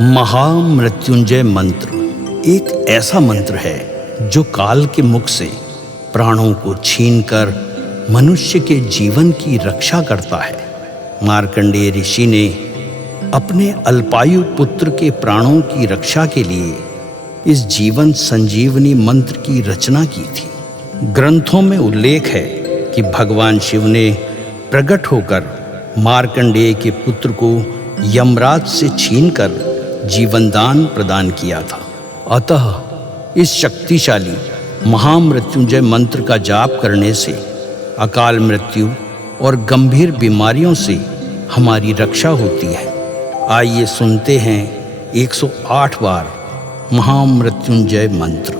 महामृत्युंजय मंत्र एक ऐसा मंत्र है जो काल के मुख से प्राणों को छीनकर मनुष्य के जीवन की रक्षा करता है। मार्कंडेय ऋषि ने अपने अल्पायु पुत्र के प्राणों की रक्षा के लिए इस जीवन संजीवनी मंत्र की रचना की थी। ग्रंथों में उल्लेख है कि भगवान शिव ने प्रकट होकर मार्कंडेय के पुत्र को यमराज से छीनकर जीवनदान प्रदान किया था। अतः इस शक्तिशाली महामृत्युंजय मंत्र का जाप करने से अकाल मृत्यु और गंभीर बीमारियों से हमारी रक्षा होती है। आइए सुनते हैं 108 बार महामृत्युंजय मंत्र।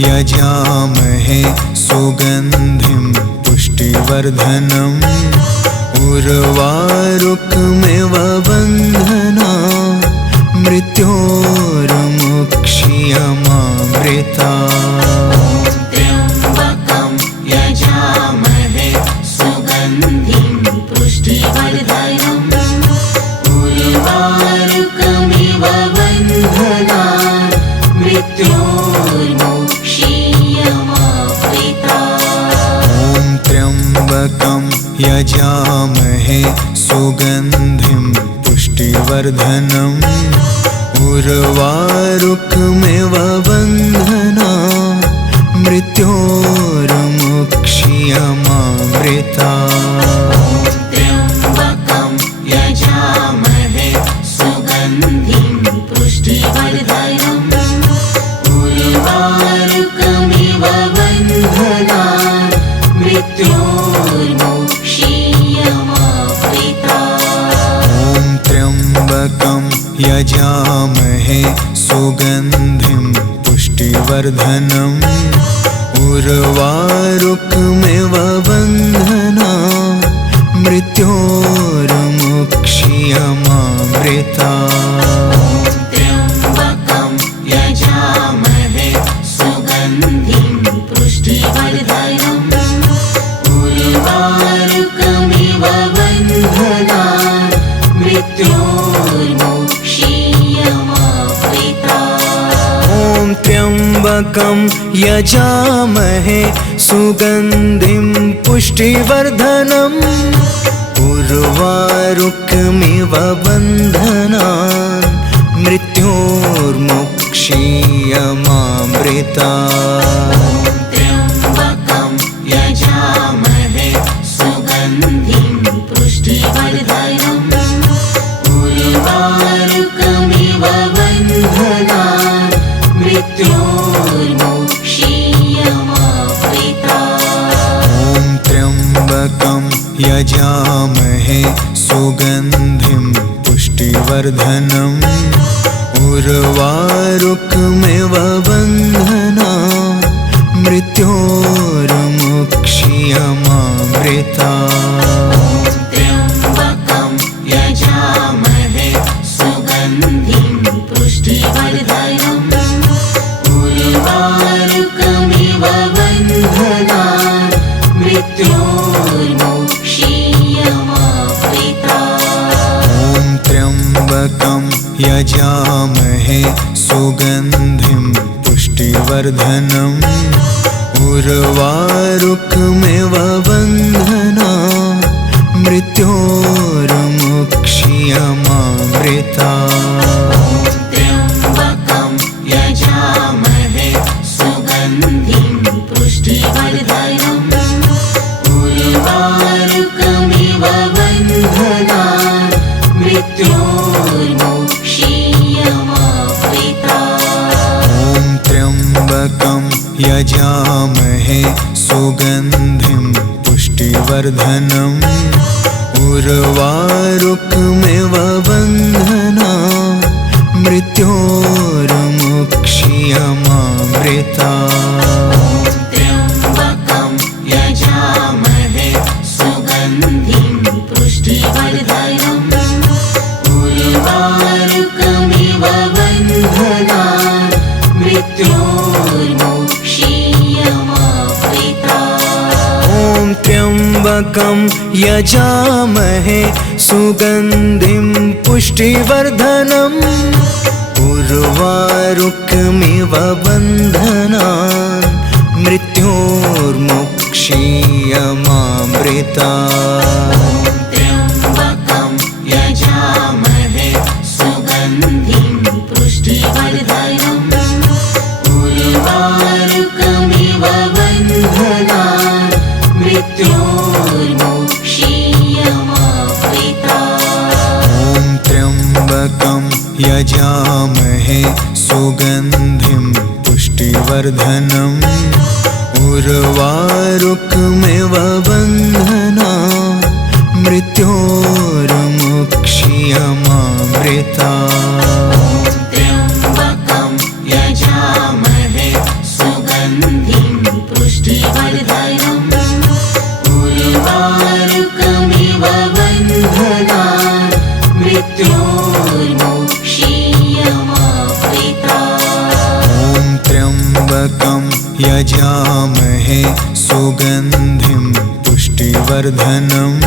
यजामहे सुगंधिं पुष्टिवर्धनम् उर्वारुकमिव बन्धना मृत्योर्मुक्षीयमामृता। त्र्यम्बकं यजामहे सुगन्धिं पुष्टिवर्धनम् उर्वारुकमिव बन्धना त्र्यम्बकं यजामहे सुगन्धिं पुष्टिवर्धनम् उर्वारुकमिव बन्धना मृत्योर्मुक्षीयमामृता। त्र्यम्बकं यजामहे सुगन्धिं पुष्टिवर्धनम् उर्वारुकमिव बन्धना मृत्योर्मुक्षीयमामृता। त्र्यम्बकं यजामहे सुगन्धिं पुष्टिवर्धनम् उर्वारुकमिव बन्धना मृत्योर्मुक्षीयमामृता। त्र्यम्बकं यजामहे सुगन्धिं पुष्टिवर्धनम् उर्वारुकमिव बन्धना मृत्योर्मुक्षीयमामृता। त्र्यम्बकं यजामहे सुगन्धिं पुष्टिवर्धनम् उर्वारुकमिव बन्धना मृत्योर्मुक्षीयमामृता। त्र्यम्बकं यजामहे सुगन्धिं पुष्टिवर्धनम् उर्वारुकमिव बन्धना मृत्योर्मुक्षीयमामृता। त्र्यम्बकं यजामहे सुगन्धिं पुष्टिवर्धनम् उर्वारुकमिव बन्धना मृत्योर्मुक्षीयमामृता। त्र्यम्बकं यजामहे सुगन्धिं पुष्टिवर्धनम् उर्वारुकमिव बन्धना मृत्योर्मुक्षीयमामृता। त्र्यम्बकं यजामहे सुगन्धिं पुष्टिवर्धनम् उर्वारुकमिव बन्धना मृत्योर्मुक्षीयमामृता। त्र्यम्बकं यजामहे सुगन्धिं पुष्टिवर्धनम् उर्वारुकमिव बन्धना मृत्योर्मुक्षीयमामृता। त्र्यम्बकं यजामहे सुगन्धिं पुष्टिवर्धनम् उर्वारुकमिव बन्धना मृत्योर्मुक्षीयमामृता त्र्यम्बकं यजामहे सुगन्धिं पुष्टिवर्धनम् उर्वारुकमिव बन्धनान् मृत्योर्मुक्षीयमामृता ॐ त्र्यम्बकं यजामहे सुगन्धिं पुष्टिवर्धनम् उर्वारुकमिव बन्धनान् मृत्योर्मुक्षीयमामृता त्र्यम्बकं यजामहे सुगन्धिं पुष्टिवर्धनम् उर्वारुकमिव बन्धनान् मृत्योर्मुक्षीयमामृता ॐ त्र्यम्बकं यजामहे सुगन्धिं पुष्टिवर्धनम् उर्वारुकमिव बन्धनान् मृत्योर्मुक्षीयमामृता त्र्यम्बकं यजामहे सुगन्धिं पुष्टिवर्धनम् उर्वारुकमिव बन्धनान् मृत्योर्मुक्षीयमामृता ॐ त्र्यम्बकं यजामहे सुगन्धिं पुष्टिवर्धनम्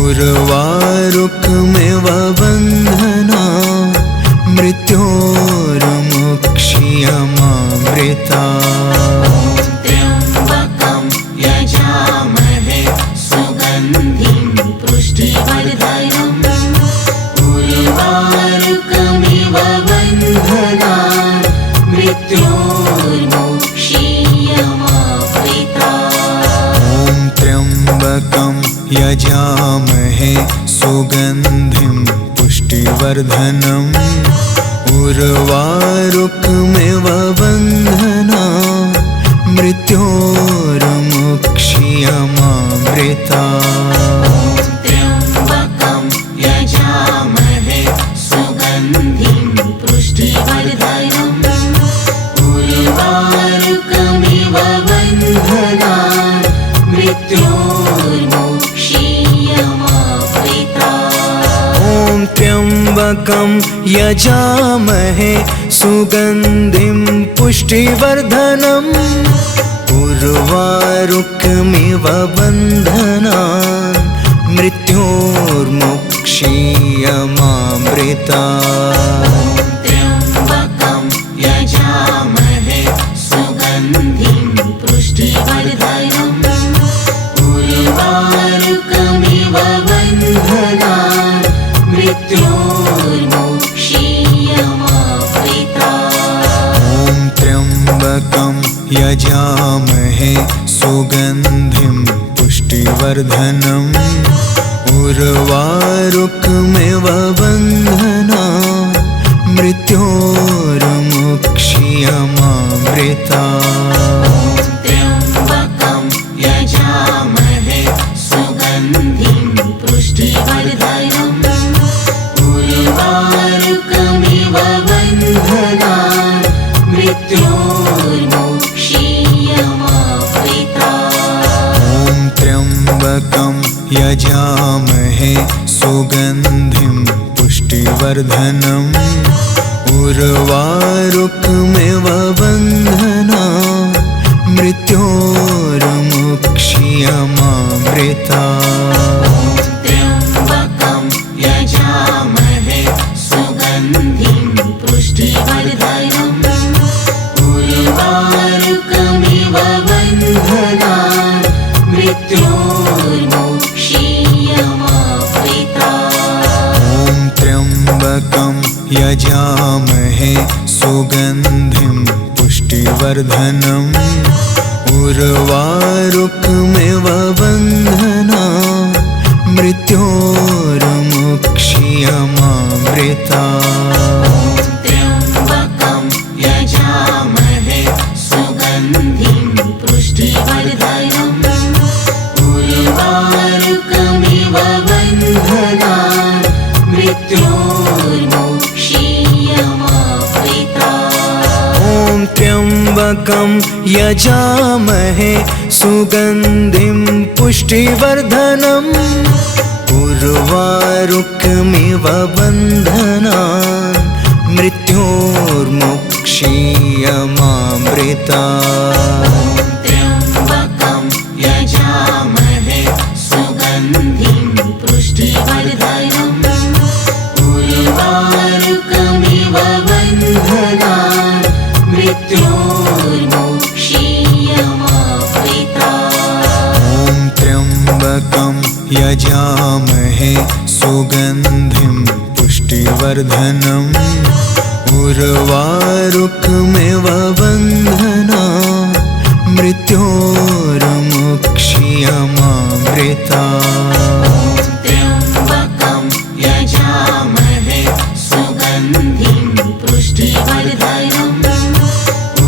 उर्वारुकमिव बन्धनान् मृत्योर्मुक्षीयमामृता त्र्यम्बकं यजामहे सुगन्धिं पुष्टिवर्धनम् उर्वारुकमिव बन्धनान् मृत्योर्मुक्षीयमामृता ॐ त्र्यम्बकं यजामहे सुगन्धिं पुष्टिवर्धनम् उर्वारुकमिव बन्धनान् मृत्योर्मुक्षीयमामृता त्र्यम्बकं यजामहे सुगन्धिं पुष्टिवर्धनम् उर्वारुकमिव बन्धनान् मृत्योर्मुक्षीयमामृता ॐ त्र्यम्बकं यजामहे सुगन्धिं पुष्टिवर्धनम् उर्वारुकमिव बन्धनान् मृत्योर्मुक्षीयमामृता त्र्यम्बकं यजामहे सुगन्धिं पुष्टिवर्धनम् उर्वारुकमिव बन्धनान् मृत्योर्मुक्षीयमामृता ॐ त्र्यम्बकं यजामहे सुगन्धिं पुष्टिवर्धनम् उर्वारुकमिव बन्धनान् मृत्योर्मुक्षीयमामृता त्र्यम्बकं यजामहे सुगन्धिं पुष्टिवर्धनम् उर्वारुकमिव बन्धनान् मृत्योर्मुक्षीयमामृता ॐ त्र्यम्बकं यजामहे सुगन्धिं पुष्टिवर्धनम् उर्वारुकमिव बन्धनान् मृत्योर्मुक्षीयमामृता त्र्यम्बकं यजामहे सुगन्धिं पुष्टिवर्धनम् उर्वारुकमिव बन्धनान् मृत्योर्मुक्षीयमामृता ॐ त्र्यम्बकं यजामहे सुगन्धिं पुष्टिवर्धनम् उर्वारुकमिव बन्धनान् मृत्योर्मुक्षीयमामृता त्र्यम्बकं यजामहे सुगन्धिं पुष्टिवर्धनम् उर्वारुकमिव त्र्यम्बकं यजामहे सुगन्धिं पुष्टिवर्धनम् उर्वारुकमिव बन्धनान् मृत्योर्मुक्षीयमामृतात्। त्र्यम्बकं यजामहे सुगन्धिं पुष्टिवर्धनम् उर्वारुकमिव बन्धनान् मृत्योर्मुक्षीयमामृतात्। ॐ त्र्यम्बकं यजामहे सुगन्धिं पुष्टिवर्धनम् उर्वारुकमिव बन्धनान् मृत्योर्मुक्षीयमामृतात्। त्र्यम्बकं यजामहे सुगन्धिं पुष्टिवर्धनम्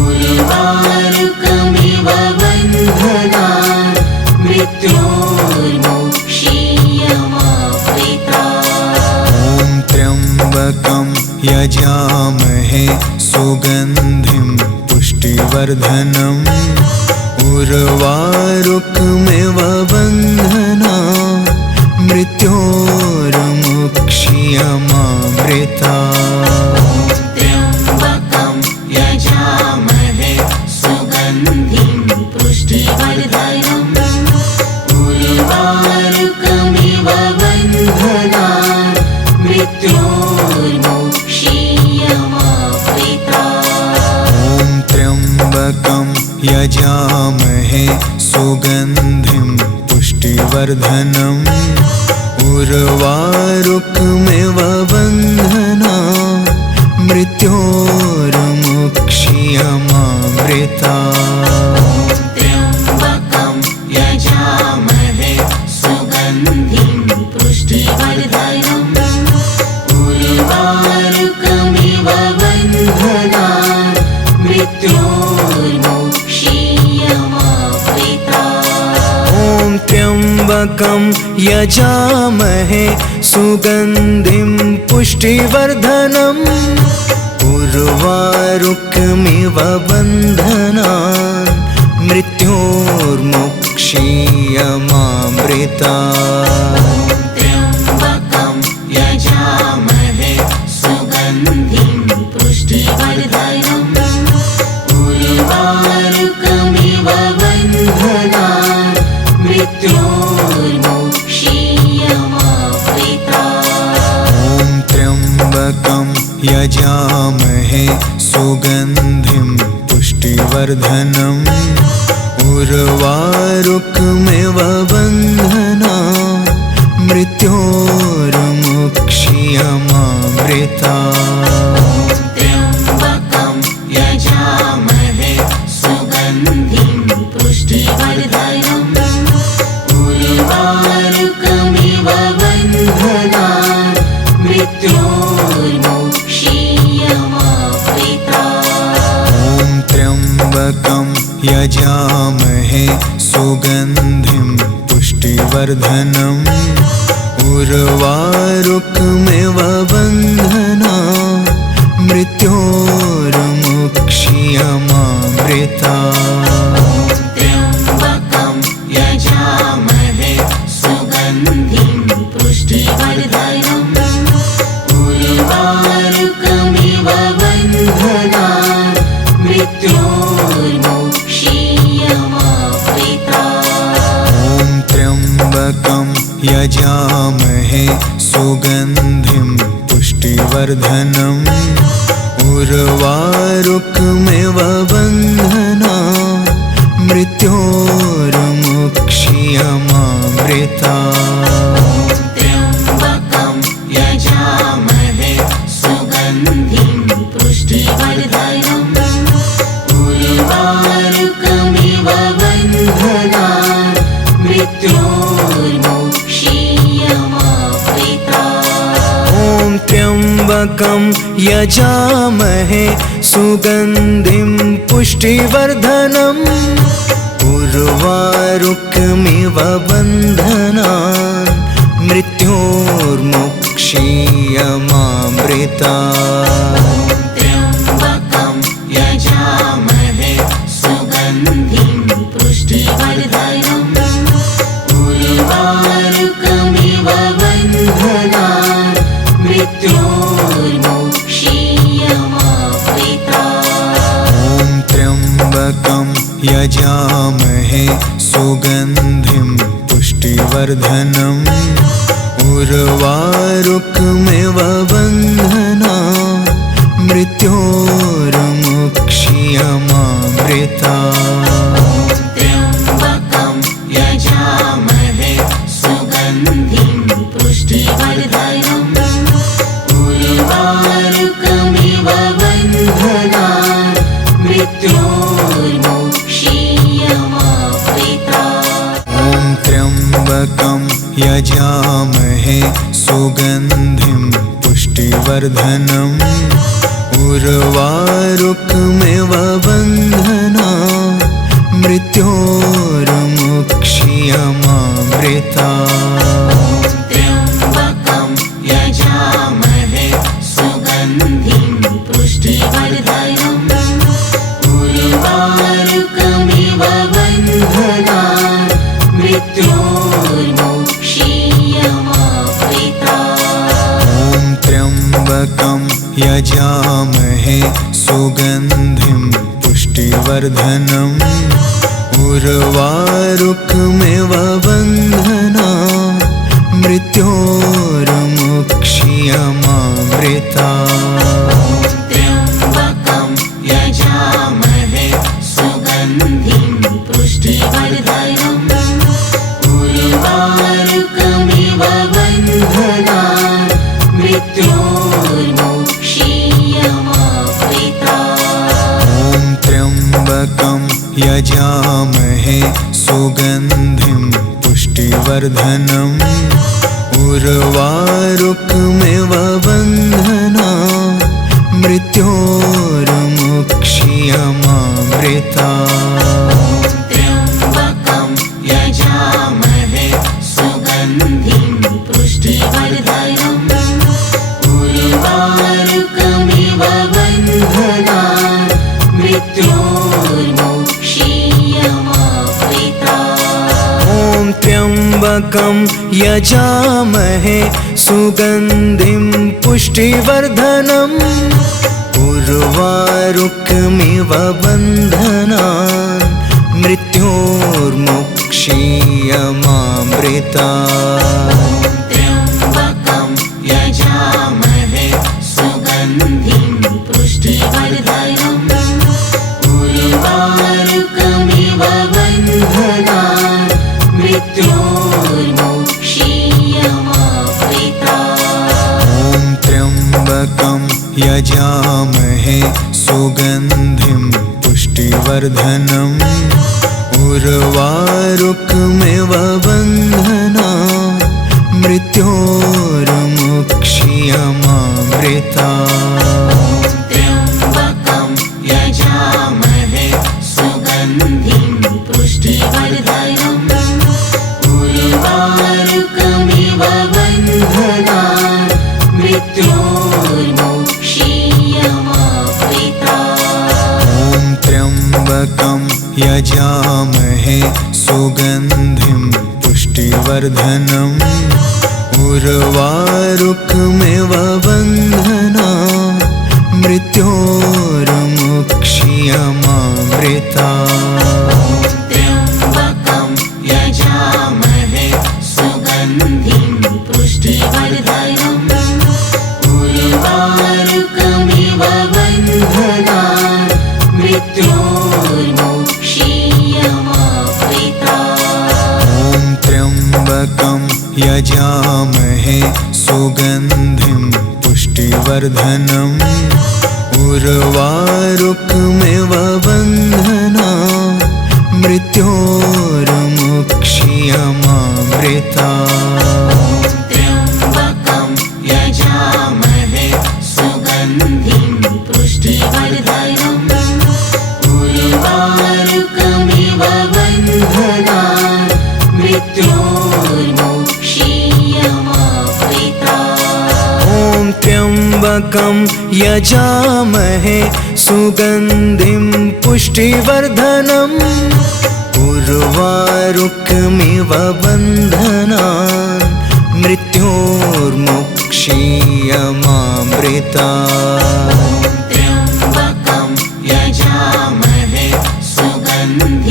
उर्वारुकमिव बन्धनान् मृत्योर्मुक्षीयमामृतात्। ॐ त्र्यम्बकं यजामहे सुगन्धिं पुष्टिवर्धनम् उर्वारुकमिव बन्धनान् मृत्योर्मुक्षीयमामृतात्। त्र्यम्बकं यजामहे सुगन्धिं पुष्टिवर्धनम् उर्वारुकमिव बन्धनान् मृत्योर्मुक्षीयमामृतात्। ॐ त्र्यम्बकं यजामहे सुगन्धिं पुष्टिवर्धनम् उर्वारुकमिव बन्धनान् मृत्योर्मुक्षीयमामृतात्। त्र्यम्बकं यजामहे सुगन्धिं पुष्टिवर्धनम् उर्वारुकमिव बन्धनान् मृत्योर्मुक्षीयमामृतात्। ॐ त्र्यम्बकं यजामहे सुगन्धिं पुष्टिवर्धनम् उर्वारुकमिव बन्धनान् मृत्योर्मुक्षीयमामृतात्। त्र्यम्बकं यजामहे सुगन्धिं पुष्टिवर्धनम् उर्वारुकमिव बन्धनान् मृत्योर्मुक्षीयमामृतात्। ॐ त्र्यम्बकं यजामहे सुगन्धिं पुष्टिवर्धनम् उर्वारुकमिव बन्धनान् मृत्योर्मुक्षीयमामृतात्। त्र्यम्बकं यजामहे सुगन्धिं पुष्टिवर्धनम् उर्वारुकमिव बन्धनान् मृत्योर्मुक्षीयमामृतात्। ॐ त्र्यम्बकं यजामहे सुगन्धिं पुष्टिवर्धनम् उर्वारुकमिव बन्धनान् मृत्योर्मुक्षीयमामृतात्। त्र्यम्बकं यजामहे सुगन्धिं पुष्टिवर्धनम् उर्वारुकमिव बन्धनान् मृत्योर्मुक्षीयमामृतात्। ॐ त्र्यम्बकं यजामहे सुगन्धिं पुष्टिवर्धनम् उर्वारुकमिव बन्धनान् मृत्योर्मुक्षीयमामृतात्। त्र्यम्बकं यजामहे सुगन्धिं पुष्टिवर्धनम् उर्वारुकमिव बन्धनान् मृत्योर्मुक्षीयमामृतात्। ॐ त्र्यम्बकं यजामहे सुगन्धिं पुष्टिवर्धनम् उर्वारुकमिव बन्धनान् मृत्योर्मुक्षीयमामृतात्। त्र्यम्बकं यजामहे यजामहे सुगन्धिं पुष्टिवर्धनम् उर्वारुकमिव बन्धनान् मृत्योर्मुक्ष्यमामृतात्। त्र्यम्बकं यजामहे सुगन्धिं पुष्टिवर्धनम् उर्वारुकमिव बन्धनान् मृत्योर्मुक्ष्यमामृतात्। ॐ त्र्यम्बकं यजामहे सुगन्धिं पुष्टिवर्धनम् उर्वारुकमिव बन्धनान् मृत्योर्मुक्ष्यमामृतात्। त्र्यम्बकं यजामहे सुगन्धिं पुष्टिवर्धनम् उर्वारुकमिव बन्धनान् मृत्योर्मुक्ष्यमामृतात्। ॐ त्र्यम्बकं यजामहे सुगन्धिं पुष्टिवर्धनम् उर्वारुकमिव बन्धनान् मृत्योर्मुक्ष्यमामृतात्। त्र्यम्बकं यजामहे सुगन्धिं पुष्टिवर्धनम् उर्वारुकमिव बन्धनान् मृत्योर्मुक्ष्यमामृतात्। ॐ त्र्यम्बकं यजामहे सुगन्धिं पुष्टिवर्धनम् उर्वारुकमिव बन्धनान् मृत्योर्मुक्ष्यमामृतात्। त्र्यम्बकं यजामहे सुगन्धिं पुष्टिवर्धनम् उर्वारुकमिव बन्धनान् मृत्योर्मुक्ष्यमामृतात्। ॐ त्र्यम्बकं यजामहे सुगन्धिं पुष्टिवर्धनम् उर्वारुकमिव बन्धनान् मृत्योर्मुक्ष्यमामृतात्। त्र्यम्बकं यजामहे सुगन्धिं पुष्टिवर्धनम् उर्वारुकमिव बन्धनान् मृत्योर्मुक्ष्यमामृतात्। ॐ त्र्यम्बकं यजामहे सुगन्धिं पुष्टिवर्धनम् उर्वारुकमिव बन्धनान् मृत्योर्मुक्ष्यमामृतात्। त्र्यम्बकं यजामहे सुगन्धिं पुष्टिवर्धनम् उर्वारुकमिव बन्धनान् मृत्योर्मुक्ष्यमामृतात्। ॐ त्र्यम्बकं यजामहे सुगन्धिं पुष्टिवर्धनम् उर्वारुकमिव बन्धनान् मृत्योर्मुक्ष्यमामृतात्। त्र्यम्बकं यजामहे सुगन्धिं पुष्टिवर्धनम् उर्वारुकमिव बन्धनान् मृत्योर्मुक्ष्यमामृतात्। ॐ त्र्यम्बकं यजामहे सुगन्धिं पुष्टिवर्धनम् उर्वारुकमिव बन्धनान् मृत्योर्मुक्ष्यमामृतात्। त्र्यम्बकं यजामहे सुगन्धिं पुष्टिवर्धनम् उर्वारुकमिव बन्धनान् मृत्योर्मुक्ष्यमामृतात्। ॐ त्र्यम्बकं यजामहे सुगन्धिं पुष्टिवर्धनम् उर्वारुकमिव बन्धनान् मृत्योर्मुक्ष्यमामृतात्। त्र्यम्बकं यजामहे सुगन्धिं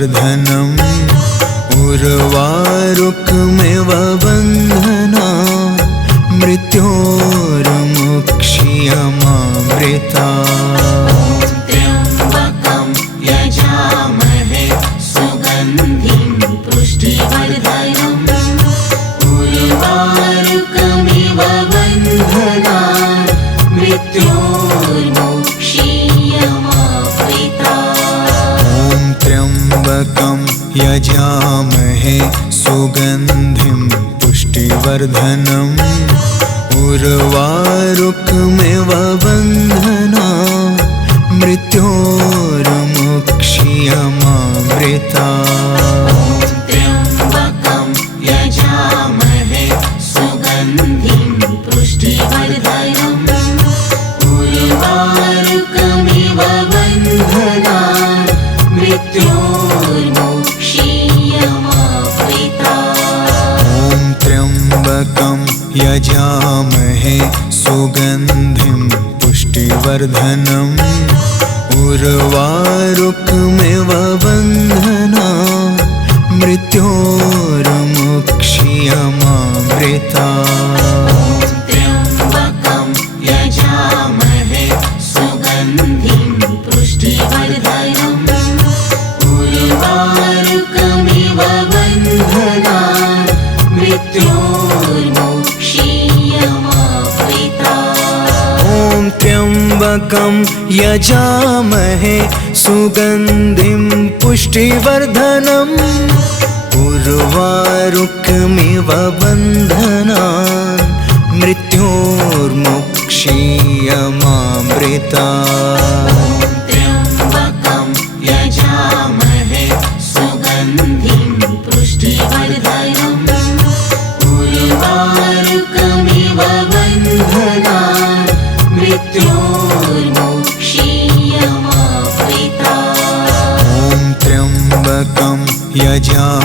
पुष्टिवर्धनम् उर्वारुकमिव बन्धनान् मृत्योर्मुक्षीयमामृतात्। त्र्यम्बकं यजामहे सुगन्धिं पुष्टिवर्धनम् उर्वारुकमिव बन्धनान् मृत्योर्मुक्षीयमामृतात्। ॐ त्र्यम्बकं यजामहे सुगन्धिं पुष्टिवर्धनम् उर्वारुकमिव बन्धनान् मृत्योर्मुक्षीयमामृतात्। त्र्यम्बकं यजामहे सुगन्धिं पुष्टिवर्धनम् उर्वारुकमिव बन्धनान् मृत्योर्मुक्षीयमामृतात्। ॐ त्र्यम्बकं यजामहे सुगन्धिं पुष्टिवर्धनम् उर्वारुकमिव बन्धनान् मृत्योर्मुक्षीयमामृतात्। त्र्यम्बकं यजामहे सुगन्धिं पुष्टिवर्धनम् उर्वारुकमिव बन्धनान् मृत्योर्मुक्षीयमामृतात्। ॐ त्र्यम्बकं यजामहे सुगन्धिं पुष्टिवर्धनम् उर्वारुकमिव बन्धनान् मृत्योर्मुक्षीयमामृतात्। त्र्यम्बकं यजामहे सुगन्धिं पुष्टिवर्धनम् उर्वारुकमिव बन्धनान् मृत्योर्मुक्षीयमामृतात्। ॐ त्र्यम्बकं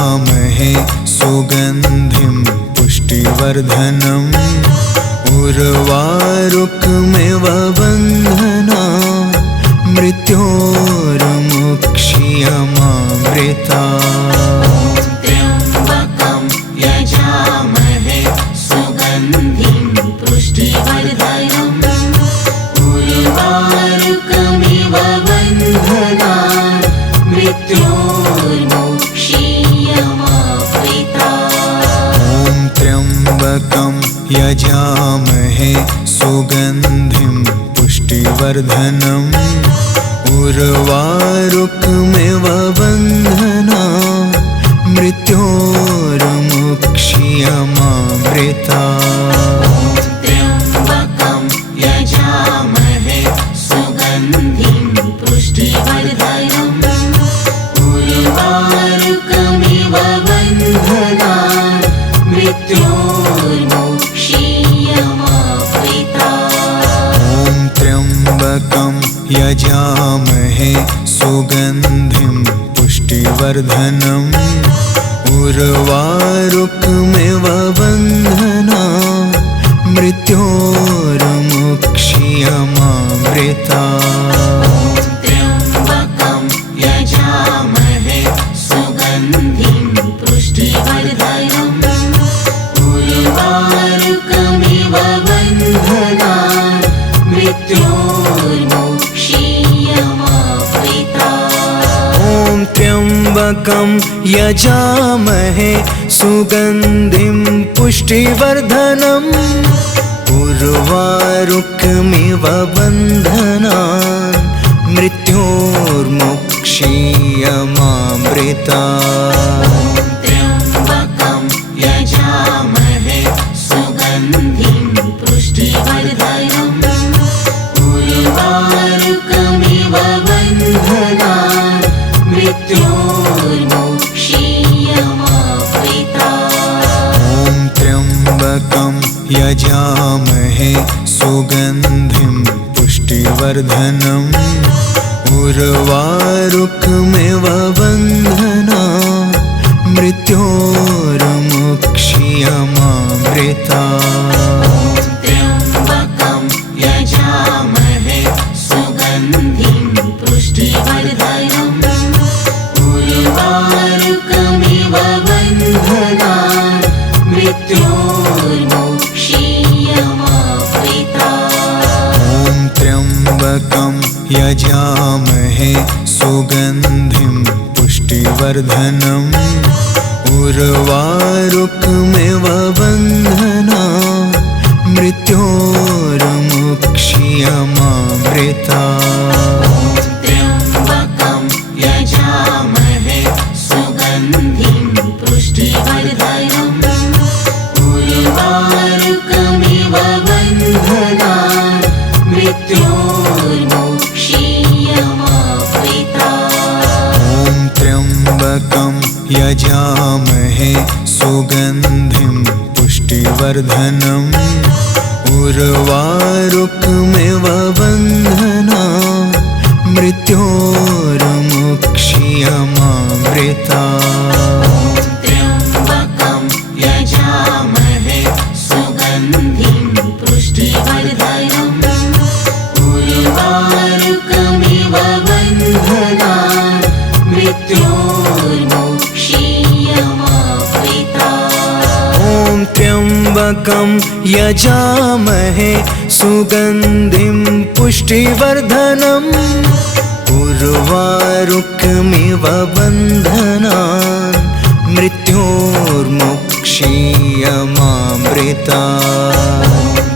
यजामहे सुगन्धिं पुष्टिवर्धनम् उर्वारुकमिव बन्धनान् मृत्योर्मुक्षीयमामृतात्। त्र्यम्बकं यजामहे सुगन्धिं पुष्टिवर्धनम् उर्वारुकमिव बन्धनान् मृत्योर्मुक्षीयमामृतात्। ॐ त्र्यम्बकं यजामहे सुगन्धिं पुष्टिवर्धनम् उर्वारुकमिव बन्धनान् मृत्योर्मुक्षीयमामृतात्। त्र्यम्बकं यजामहे सुगन्धिं पुष्टिवर्धनम् उर्वारुकमिव बन्धनान् मृत्योर्मुक्षीयमामृतात्। ॐ त्र्यम्बकं यजामहे सुगन्धिं पुष्टिवर्धनम् उर्वारुकमिव बन्धनान् मृत्योर्मुक्षीयमामृतात्। त्र्यम्बकं यजामहे सुगन्धिं पुष्टिवर्धनम् उर्वारुकमिव बन्धनान् मृत्योर्मुक्षीयमामृतात्। ॐ त्र्यम्बकं यजामहे सुगन्धिं पुष्टिवर्धनम् उर्वारुकमिव बन्धनान् मृत्योर्मुक्षीयमामृतात्। त्र्यम्बकं यजामहे सुगन्धिं पुष्टिवर्धनम् उर्वारुकमिव बन्धनान् मृत्योर्मुक्षीयमामृतात्। ॐ त्र्यम्बकं यजामहे सुगन्धिं पुष्टिवर्धनम् उर्वारुकमिव बन्धनान् मृत्योर्मुक्षीयमामृतात्। त्र्यम्बकं यजामहे सुगन्धिं पुष्टिवर्धनम् उर्वारुकमिव उर्वारुकमिव बन्धना मृत्योर्मुक्षीयमामृता त्र्यम्बकं यजामहे सुगन्धिं पुष्टिवर्धनम् उर्वारुकमिव बन्धनान् मृत्योर्मुक्षीयमामृता ॐ त्र्यम्बकं यजामहे सुगन्धिं पुष्टिवर्धनम् उर्वारुकमिव बन्धना मृत्योर्मुक्षीयमामृता त्र्यम्बकं यजामहे सुगन्धिं पुष्टिवर्धनम् उर्वारुकमिव बन्धनान् मृत्योर्मुक्षीयमामृता ॐ त्र्यम्बकं यजामहे सुगन्धिं पुष्टिवर्धनम् उर्वारुकमिव बन्धनान् मृत्योर्मुक्षीयमामृता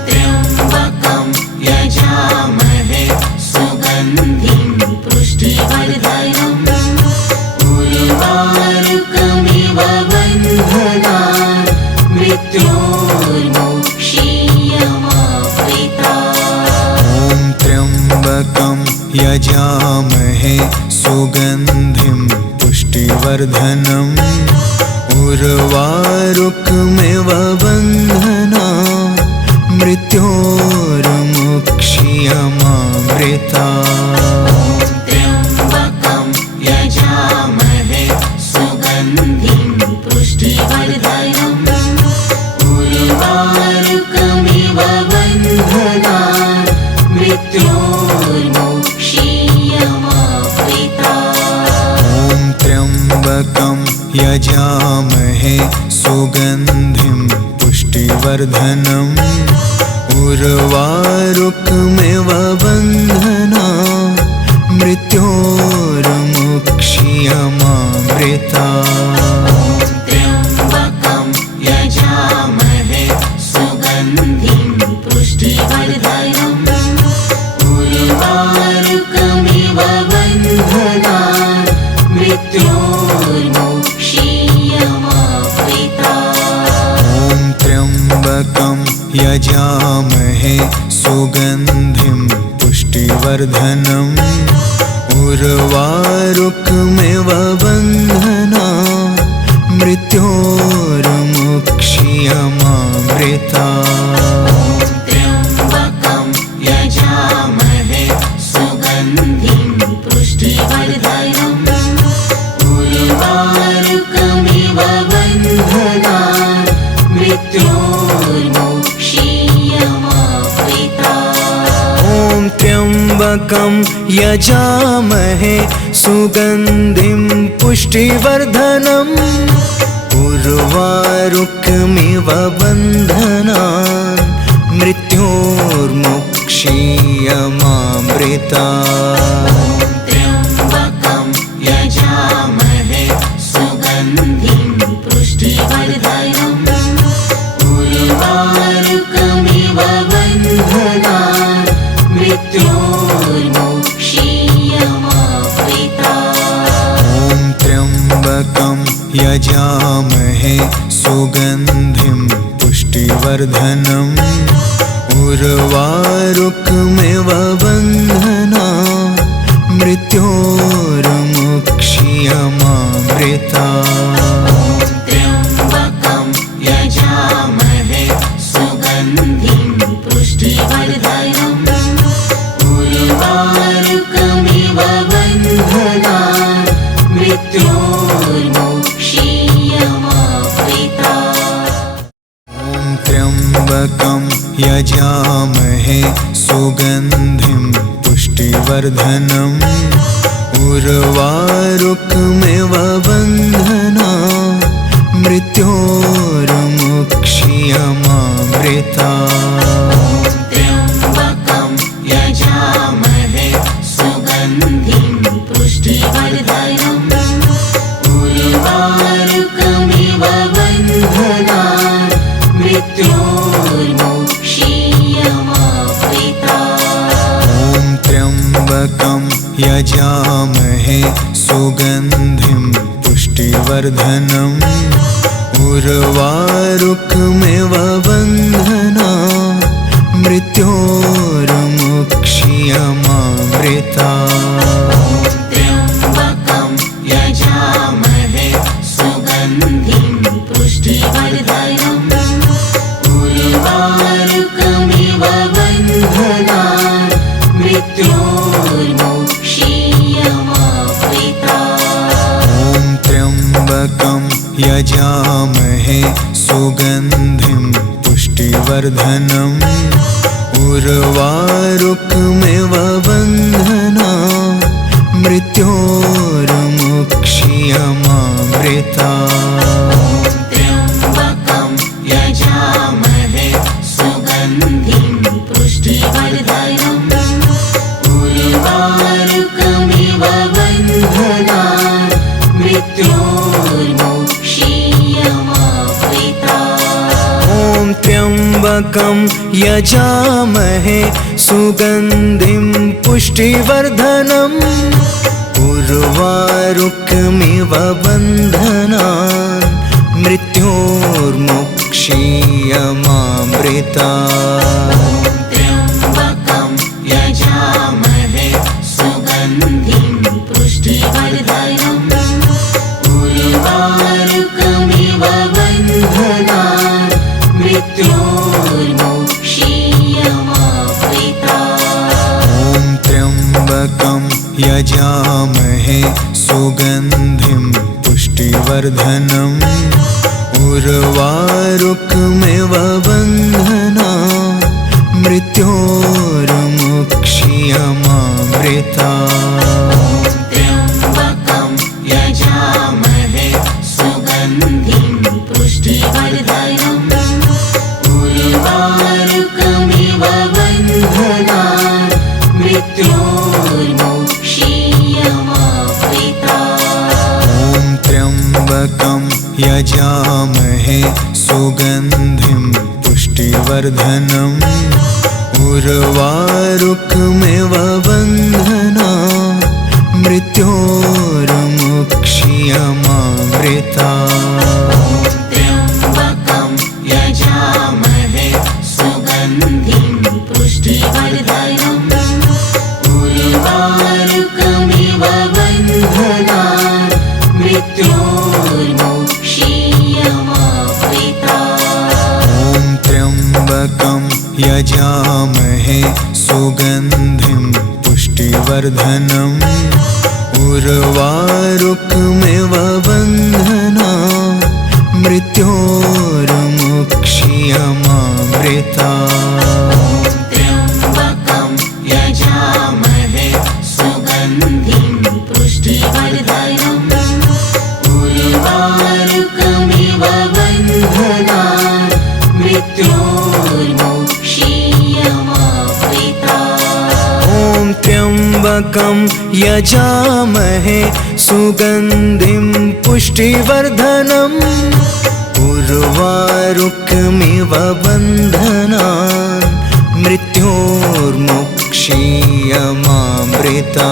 त्र्यम्बकं यजामहे सुगन्धिं पुष्टिवर्धनम् उर्वारुकमिव बन्धनान् मृत्योर्मुक्षीयमामृता ॐ त्र्यम्बकं यजामहे सुगन्धिं पुष्टिवर्धनम् उर्वारुकमिव बन्धनान् मृत्योर्मुक्षीयमामृता त्र्यम्बकं यजामहे सुगन्धिं पुष्टिवर्धनम् उर्वारुकमिव बन्धनान् मृत्योर्मुक्षीयमामृता ॐ त्र्यम्बकं यजामहे सुगन्धिं पुष्टिवर्धनम् उर्वारुकमिव बन्धनान् मृत्योर्मुक्षीयमामृता त्र्यम्बकं यजामहे सुगन्धिं पुष्टिवर्धनम् उर्वारुकमिव बन्धनान् मृत्योर्मुक्षीयमामृता ॐ त्र्यम्बकं यजामहे सुगन्धिं पुष्टिवर्धनम् उर्वारुकमिव बन्धनान् मृत्योर्मुक्षीयमामृता त्र्यम्बकं यजामहे सुगन्धिं पुष्टिवर्धनम् उर्वारुकमिव बन्धनान् मृत्योर्मुक्षीयमामृता ॐ त्र्यम्बकं यजामहे सुगन्धिं पुष्टिवर्धनम् उर्वारुकमिव बन्धनान् मृत्योर्मुक्षीयमामृता त्र्यम्बकं यजामहे सुगन्धिं पुष्टिवर्धनम् उर्वारुकमिव बन्धनान् मृत्योर्मुक्षीयमामृता ॐ त्र्यम्बकं यजामहे सुगन्धिं पुष्टिवर्धनम् उर्वारुकमिव बन्धनान् मृत्योर्मुक्षीयमामृता त्र्यम्बकं यजामहे सुगन्धिं पुष्टिवर्धनम् उर्वारुकमिव बन्धनान् मृत्योर्मुक्षीयमामृता ॐ त्र्यम्बकं यजामहे सुगन्धिं पुष्टिवर्धनम् उर्वारुकमिव बन्धनान् मृत्योर्मुक्षीयमामृता त्र्यम्बकं यजामहे सुगन्धिं पुष्टिवर्धनम् उर्वारुकमिव यजामहे सुगन्धिं पुष्टिवर्धनम् उर्वारुकमिव बन्धना मृत्योर्मुक्षीयमामृता त्र्यम्बकं यजामहे सुगन्धिं पुष्टिवर्धनम् उर्वारुकमिव बन्धनान् मृत्योर्मुक्षीयमामृता ॐ त्र्यम्बकं यजामहे सुगन्धिं पुष्टिवर्धनम् उर्वारुकमिव बन्धना मृत्योर्मुक्षीयमामृता त्र्यम्बकं यजामहे सुगन्धिं पुष्टिवर्धनम् उर्वारुकमिव बन्धनान् मृत्योर्मुक्षीयमामृता ॐ त्र्यम्बकं यजामहे सुगन्धिं पुष्टिवर्धनम् उर्वारुकमिव बन्धनान् मृत्योर्मुक्षीयमामृता त्र्यम्बकं यजामहे सुगन्धिं पुष्टिवर्धनम् उर्वारुकमिव बन्धनान् मृत्योर्मुक्षीयमामृता ॐ त्र्यम्बकं यजामहे सुगन्धिं पुष्टिवर्धनम् उर्वारुकमिव बन्धना मृत्योर्मुक्षीयमामृता त्र्यम्बकं यजामहे सुगन्धिं पुष्टिवर्धनम् उर्वारुकमिव बन्धनान् मृत्योर्मुक्षीयमामृता ॐ त्र्यम्बकं यजामहे सुगन्धिं पुष्टिवर्धनम् उर्वारुकमिव बन्धना मृत्योर्मुक्षीयमामृता त्र्यम्बकं यजामहे सुगन्धिं पुष्टिवर्धनम् उर्वारुकमिव बन्धनान् मृत्योर्मुक्षीयमामृता ॐ त्र्यम्बकं यजामहे सुगन्धिं पुष्टिवर्धनम् उर्वारुकमिव बन्धना मृत्योर्मुक्षीयमामृता त्र्यम्बकं यजामहे सुगन्धिं पुष्टिवर्धनम् उर्वारुकमिव बन्धनान् मृत्योर्मुक्षीयमामृता ॐ त्र्यम्बकं यजामहे सुगन्धिं पुष्टिवर्धनम् उर्वारुकमिव बन्धनान् मृत्योर्मुक्षीयमामृता